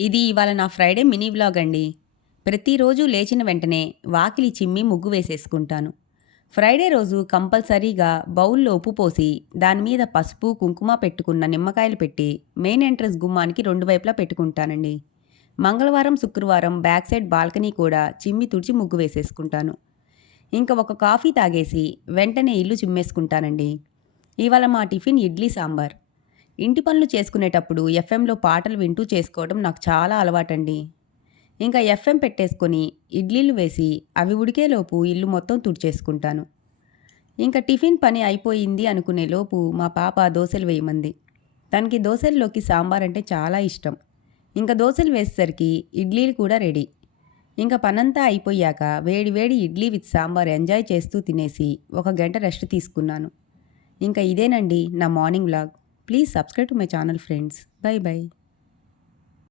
ఇది ఇవాళ నా ఫ్రైడే మినీ వ్లాగ్ అండి. ప్రతిరోజు లేచిన వెంటనే వాకిలి చిమ్మి ముగ్గు వేసేసుకుంటాను. ఫ్రైడే రోజు కంపల్సరీగా బౌల్‌లో ఉప్పు పోసి, దాని మీద పసుపు, కుంకుమ పెట్టుకున్న నిమ్మకాయలు పెట్టి, మెయిన్ ఎంట్రన్స్ గుమ్మానికి 2 వైపులా పెట్టుకుంటానండి. మంగళవారం, శుక్రవారం బ్యాక్ సైడ్ బాల్కనీ కూడా చిమ్మి తుడిచి ముగ్గు వేసేసుకుంటాను. ఇంక ఒక కాఫీ తాగేసి వెంటనే ఇల్లు చిమ్మేసుకుంటానండి. ఇవాళ మా టిఫిన్ ఇడ్లీ సాంబార్. ఇంటి పనులు చేసుకునేటప్పుడు ఎఫ్ఎంలో పాటలు వింటూ చేసుకోవడం నాకు చాలా అలవాటండి. ఇంకా ఎఫ్ఎం పెట్టేసుకొని ఇడ్లీలు వేసి అవి ఉడికేలోపు ఇల్లు మొత్తం తుడిచేసుకుంటాను. ఇంకా టిఫిన్ పని అయిపోయింది అనుకునే లోపు మా పాప దోశలు వేయమంది. తనకి దోశల్లోకి సాంబార్ అంటే చాలా ఇష్టం. ఇంకా దోశలు వేసేసరికి ఇడ్లీలు కూడా రెడీ. ఇంకా పనంతా అయిపోయాక వేడి వేడి ఇడ్లీ విత్ సాంబార్ ఎంజాయ్ చేస్తూ తినేసి 1 గంట రెస్ట్ తీసుకున్నాను. ఇంకా ఇదేనండి నా morning vlog. Please subscribe to my channel friends. By by.